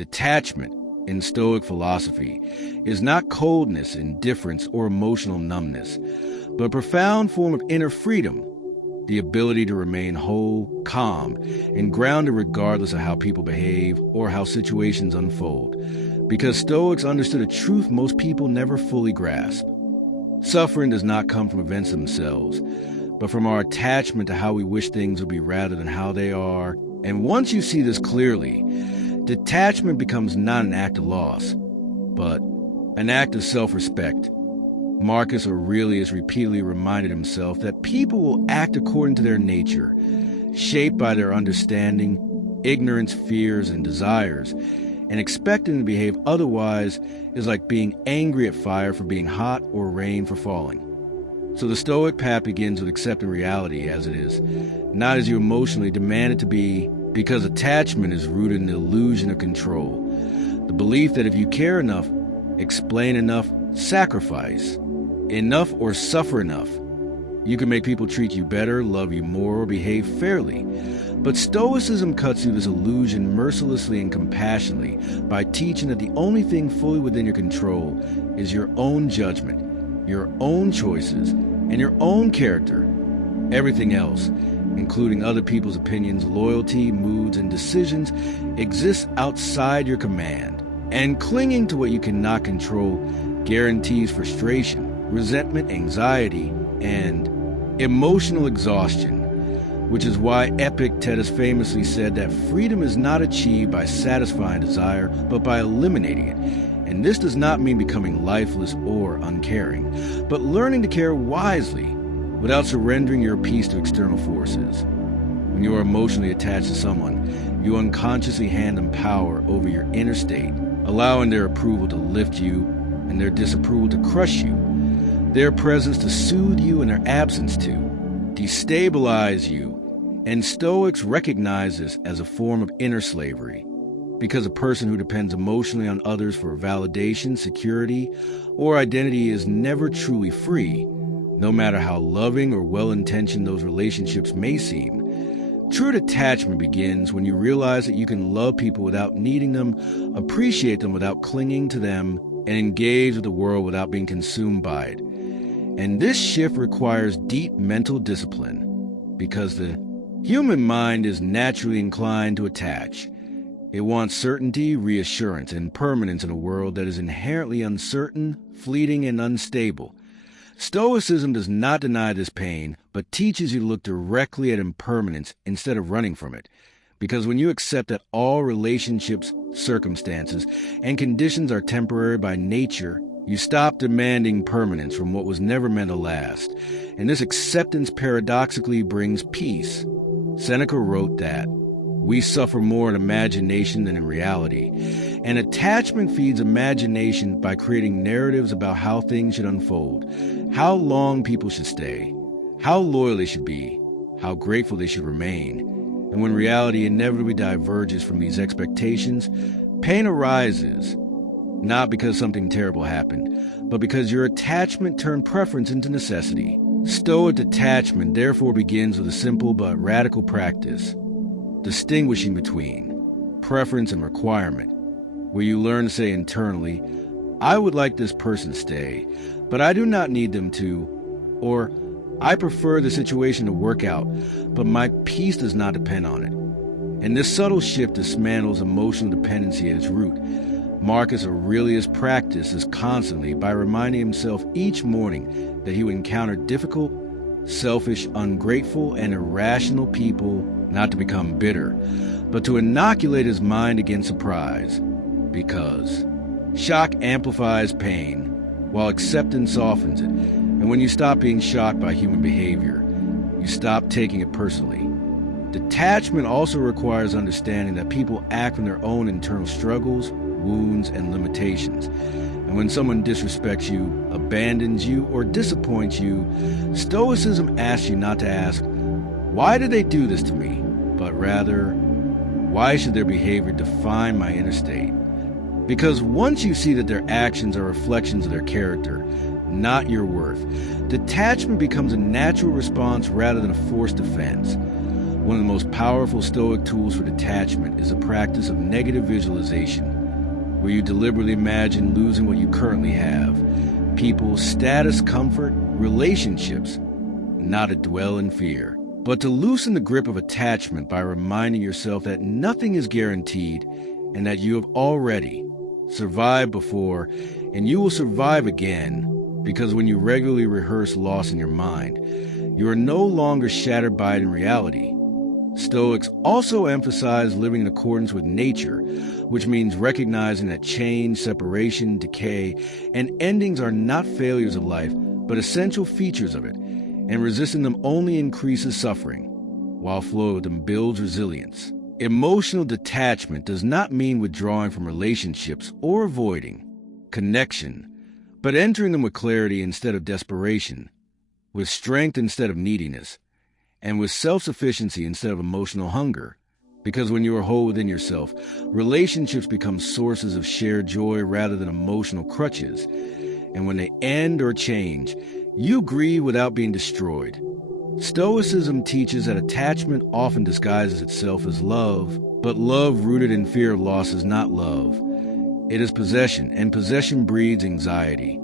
Detachment, in Stoic philosophy, is not coldness, indifference, or emotional numbness, but a profound form of inner freedom, the ability to remain whole, calm, and grounded regardless of how people behave or how situations unfold, because Stoics understood a truth most people never fully grasp. Suffering does not come from events themselves, but from our attachment to how we wish things would be rather than how they are. And once you see this clearly, detachment becomes not an act of loss, but an act of self-respect. Marcus Aurelius repeatedly reminded himself that people will act according to their nature, shaped by their understanding, ignorance, fears, and desires, and expecting to behave otherwise is like being angry at fire for being hot or rain for falling. So the Stoic path begins with accepting reality as it is, not as you emotionally demand it to be, because attachment is rooted in the illusion of control, the belief that if you care enough, explain enough, sacrifice enough, or suffer enough, you can make people treat you better, love you more, or behave fairly. But Stoicism cuts through this illusion mercilessly and compassionately by teaching that the only thing fully within your control is your own judgment, your own choices, and your own character. Everything else, including other people's opinions, loyalty, moods, and decisions, exists outside your command. And clinging to what you cannot control guarantees frustration, resentment, anxiety, and emotional exhaustion, which is why Epictetus famously said that freedom is not achieved by satisfying desire, but by eliminating it. And this does not mean becoming lifeless or uncaring, but learning to care wisely without surrendering your peace to external forces. When you are emotionally attached to someone, you unconsciously hand them power over your inner state, allowing their approval to lift you and their disapproval to crush you, their presence to soothe you and their absence to destabilize you. And Stoics recognize this as a form of inner slavery, because a person who depends emotionally on others for validation, security, or identity is never truly free, no matter how loving or well-intentioned those relationships may seem. True detachment begins when you realize that you can love people without needing them, appreciate them without clinging to them, and engage with the world without being consumed by it. And this shift requires deep mental discipline, because the human mind is naturally inclined to attach. It wants certainty, reassurance, and permanence in a world that is inherently uncertain, fleeting, and unstable. Stoicism does not deny this pain, but teaches you to look directly at impermanence instead of running from it. Because when you accept that all relationships, circumstances, and conditions are temporary by nature, you stop demanding permanence from what was never meant to last. And this acceptance paradoxically brings peace. Seneca wrote that we suffer more in imagination than in reality. And attachment feeds imagination by creating narratives about how things should unfold, how long people should stay, how loyal they should be, how grateful they should remain. And when reality inevitably diverges from these expectations, pain arises, not because something terrible happened, but because your attachment turned preference into necessity. Stoic detachment therefore begins with a simple but radical practice, distinguishing between preference and requirement, where you learn to say internally, I would like this person to stay, but I do not need them to, or I prefer the situation to work out, but my peace does not depend on it. And this subtle shift dismantles emotional dependency at its root. Marcus Aurelius practiced this constantly by reminding himself each morning that he would encounter difficult, selfish, ungrateful, and irrational people, not to become bitter, but to inoculate his mind against surprise. Because shock amplifies pain, while acceptance softens it. And when you stop being shocked by human behavior, you stop taking it personally. Detachment also requires understanding that people act from their own internal struggles, wounds, and limitations. And when someone disrespects you, abandons you, or disappoints you, Stoicism asks you not to ask, why did they do this to me? But rather, why should their behavior define my inner state? Because once you see that their actions are reflections of their character, not your worth, detachment becomes a natural response rather than a forced defense. One of the most powerful Stoic tools for detachment is the practice of negative visualization, where you deliberately imagine losing what you currently have: people, status, comfort, relationships, not to dwell in fear, but to loosen the grip of attachment by reminding yourself that nothing is guaranteed and that you have already survived before and you will survive again, because when you regularly rehearse loss in your mind, you are no longer shattered by it in reality. Stoics also emphasize living in accordance with nature, which means recognizing that change, separation, decay, and endings are not failures of life, but essential features of it, and resisting them only increases suffering, while flow with them builds resilience. Emotional detachment does not mean withdrawing from relationships or avoiding connection, but entering them with clarity instead of desperation, with strength instead of neediness, and with self-sufficiency instead of emotional hunger. Because when you are whole within yourself, relationships become sources of shared joy rather than emotional crutches. And when they end or change, you grieve without being destroyed. Stoicism teaches that attachment often disguises itself as love, but love rooted in fear of loss is not love. It is possession, and possession breeds anxiety,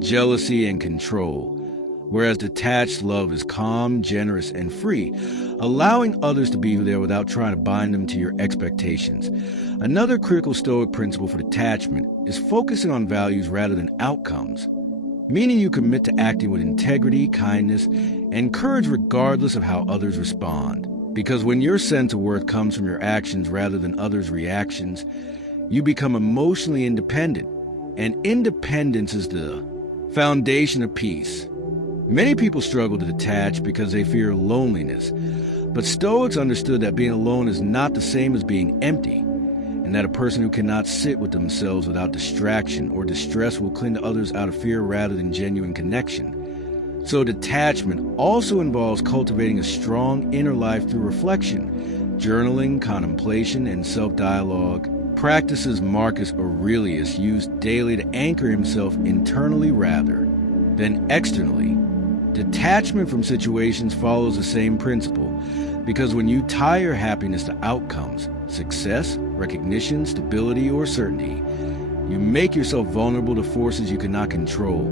jealousy, and control, whereas detached love is calm, generous, and free, allowing others to be who they are without trying to bind them to your expectations. Another critical Stoic principle for detachment is focusing on values rather than outcomes, meaning you commit to acting with integrity, kindness, and courage regardless of how others respond. Because when your sense of worth comes from your actions rather than others' reactions, you become emotionally independent, and independence is the foundation of peace. Many people struggle to detach because they fear loneliness, but Stoics understood that being alone is not the same as being empty, and that a person who cannot sit with themselves without distraction or distress will cling to others out of fear rather than genuine connection. So detachment also involves cultivating a strong inner life through reflection, journaling, contemplation, and self-dialogue, practices Marcus Aurelius used daily to anchor himself internally rather than externally. Detachment from situations follows the same principle, because when you tie your happiness to outcomes, success, recognition, stability, or certainty, you make yourself vulnerable to forces you cannot control.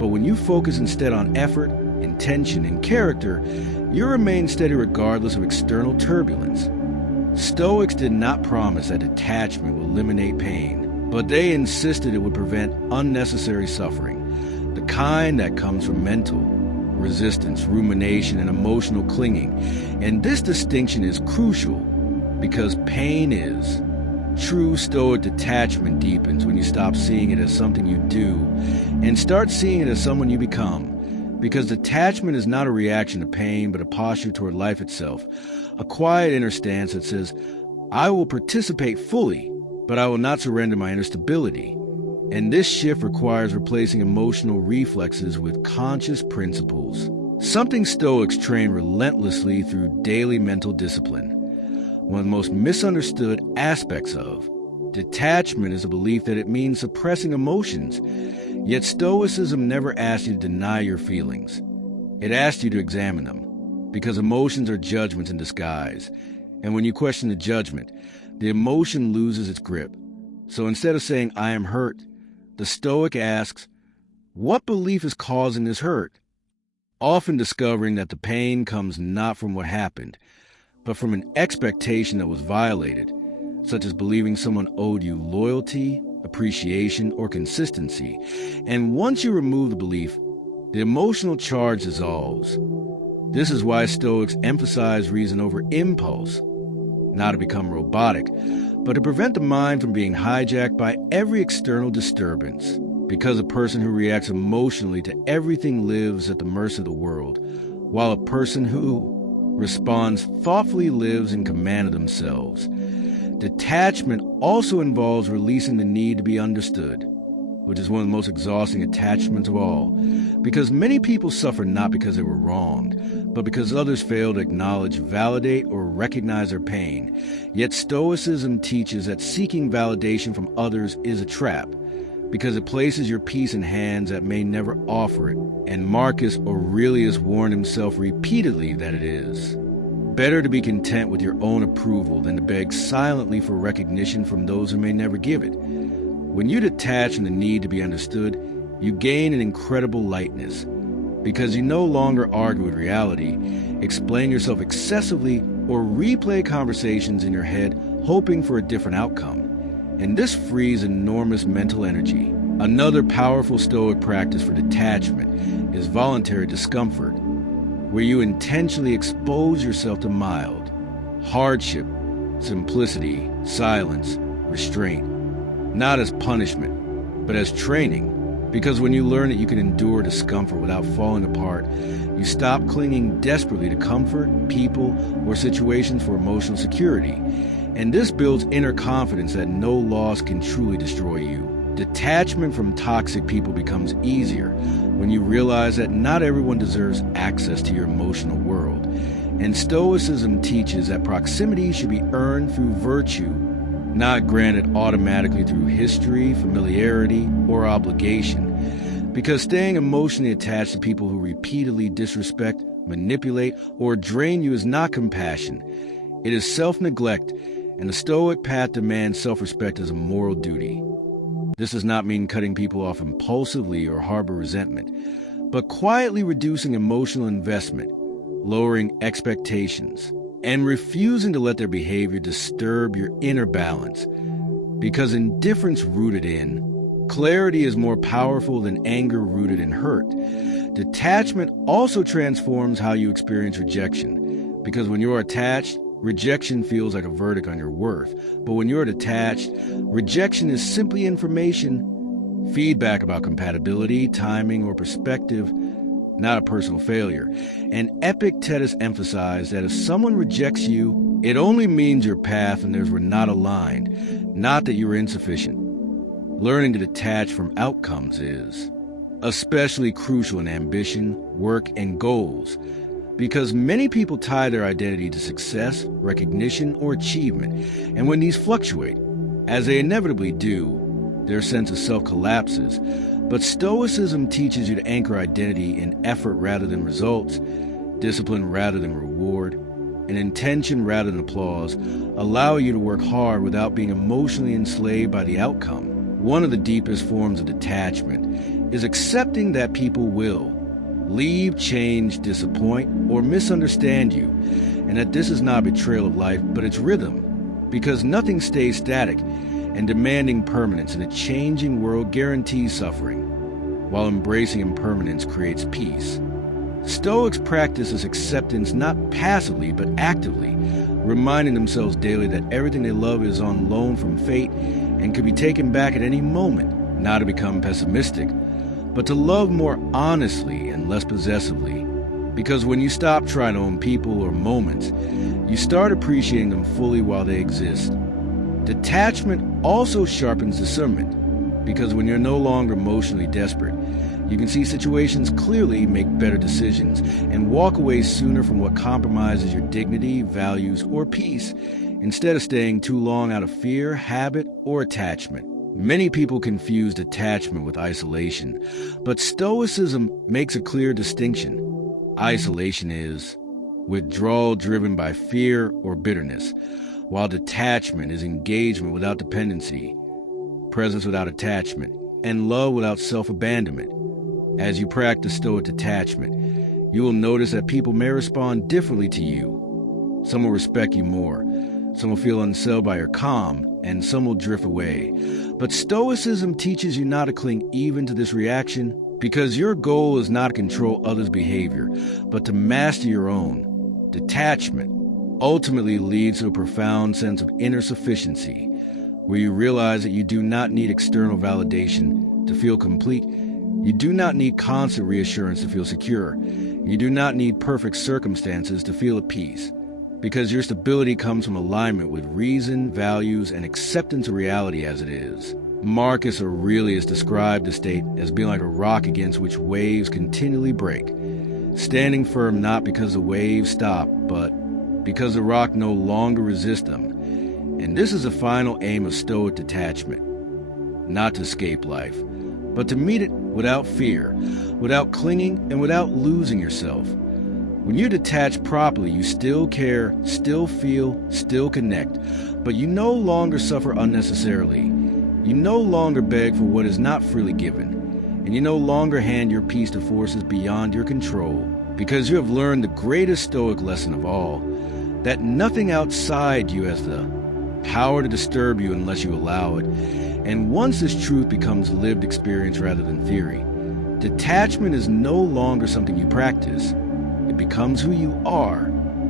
But when you focus instead on effort, intention, and character, you remain steady regardless of external turbulence. Stoics did not promise that detachment would eliminate pain, but they insisted it would prevent unnecessary suffering, the kind that comes from mental resistance, rumination, and emotional clinging. And this distinction is crucial because pain is. True Stoic detachment deepens when you stop seeing it as something you do and start seeing it as someone you become. Because detachment is not a reaction to pain, but a posture toward life itself, a quiet inner stance that says, I will participate fully, but I will not surrender my inner stability. And this shift requires replacing emotional reflexes with conscious principles, something Stoics train relentlessly through daily mental discipline. One of the most misunderstood aspects of detachment is a belief that it means suppressing emotions. Yet Stoicism never asks you to deny your feelings. It asks you to examine them, because emotions are judgments in disguise. And when you question the judgment, the emotion loses its grip. So instead of saying, I am hurt, the Stoic asks, what belief is causing this hurt? Often discovering that the pain comes not from what happened, but from an expectation that was violated, such as believing someone owed you loyalty, appreciation, or consistency. And once you remove the belief, the emotional charge dissolves. This is why Stoics emphasize reason over impulse, not to become robotic, but to prevent the mind from being hijacked by every external disturbance. Because a person who reacts emotionally to everything lives at the mercy of the world, while a person who responds thoughtfully lives in command of themselves. Detachment also involves releasing the need to be understood, which is one of the most exhausting attachments of all, because many people suffer not because they were wronged, but because others fail to acknowledge, validate, or recognize their pain. Yet Stoicism teaches that seeking validation from others is a trap, because it places your peace in hands that may never offer it, and Marcus Aurelius warned himself repeatedly that it is. Better to be content with your own approval than to beg silently for recognition from those who may never give it. When you detach from the need to be understood, you gain an incredible lightness, because you no longer argue with reality, explain yourself excessively, or replay conversations in your head hoping for a different outcome. And this frees enormous mental energy. Another powerful Stoic practice for detachment is voluntary discomfort, where you intentionally expose yourself to mild hardship, simplicity, silence, restraint, not as punishment, but as training. Because when you learn that you can endure discomfort without falling apart, you stop clinging desperately to comfort, people, or situations for emotional security. And this builds inner confidence that no loss can truly destroy you. Detachment from toxic people becomes easier when you realize that not everyone deserves access to your emotional world. And Stoicism teaches that proximity should be earned through virtue, not granted automatically through history, familiarity, or obligation. Because staying emotionally attached to people who repeatedly disrespect, manipulate, or drain you is not compassion. It is self-neglect, and the Stoic path demands self-respect as a moral duty. This does not mean cutting people off impulsively or harbor resentment, but quietly reducing emotional investment, lowering expectations, and refusing to let their behavior disturb your inner balance. Because indifference rooted in clarity is more powerful than anger rooted in hurt. Detachment also transforms how you experience rejection. Because when you're attached, rejection feels like a verdict on your worth. But when you're detached, rejection is simply information, feedback about compatibility, timing, or perspective, not a personal failure. And Epictetus emphasized that if someone rejects you, it only means your path and theirs were not aligned, not that you were insufficient. Learning to detach from outcomes is especially crucial in ambition, work, and goals, because many people tie their identity to success, recognition, or achievement, and when these fluctuate, as they inevitably do, their sense of self collapses. But Stoicism teaches you to anchor identity in effort rather than results, discipline rather than reward, and intention rather than applause, allow you to work hard without being emotionally enslaved by the outcome. One of the deepest forms of detachment is accepting that people will leave, change, disappoint, or misunderstand you, and that this is not betrayal of life, but its rhythm, because nothing stays static, and demanding permanence in a changing world guarantees suffering, while embracing impermanence creates peace. Stoics practice this acceptance not passively, but actively, reminding themselves daily that everything they love is on loan from fate and could be taken back at any moment, not to become pessimistic, but to love more honestly and less possessively. Because when you stop trying to own people or moments, you start appreciating them fully while they exist. Detachment also sharpens discernment, because when you're no longer emotionally desperate, you can see situations clearly, make better decisions, and walk away sooner from what compromises your dignity, values, or peace, instead of staying too long out of fear, habit, or attachment. Many people confuse detachment with isolation, but Stoicism makes a clear distinction. Isolation is withdrawal driven by fear or bitterness, while detachment is engagement without dependency, presence without attachment, and love without self-abandonment. As you practice Stoic detachment, you will notice that people may respond differently to you. Some will respect you more, some will feel unsettled by your calm, and some will drift away. But Stoicism teaches you not to cling even to this reaction, because your goal is not to control others' behavior, but to master your own. Detachment ultimately leads to a profound sense of inner sufficiency, where you realize that you do not need external validation to feel complete. You do not need constant reassurance to feel secure. You do not need perfect circumstances to feel at peace, because your stability comes from alignment with reason, values, and acceptance of reality as it is. Marcus Aurelius described the state as being like a rock against which waves continually break, standing firm not because the waves stop, but because the rock no longer resists them. And this is the final aim of Stoic detachment: not to escape life, but to meet it without fear, without clinging, and without losing yourself. When you detach properly, you still care, still feel, still connect, but you no longer suffer unnecessarily. You no longer beg for what is not freely given, and you no longer hand your peace to forces beyond your control, because you have learned the greatest Stoic lesson of all, that nothing outside you has the power to disturb you unless you allow it. And once this truth becomes lived experience rather than theory, detachment is no longer something you practice. It becomes who you are,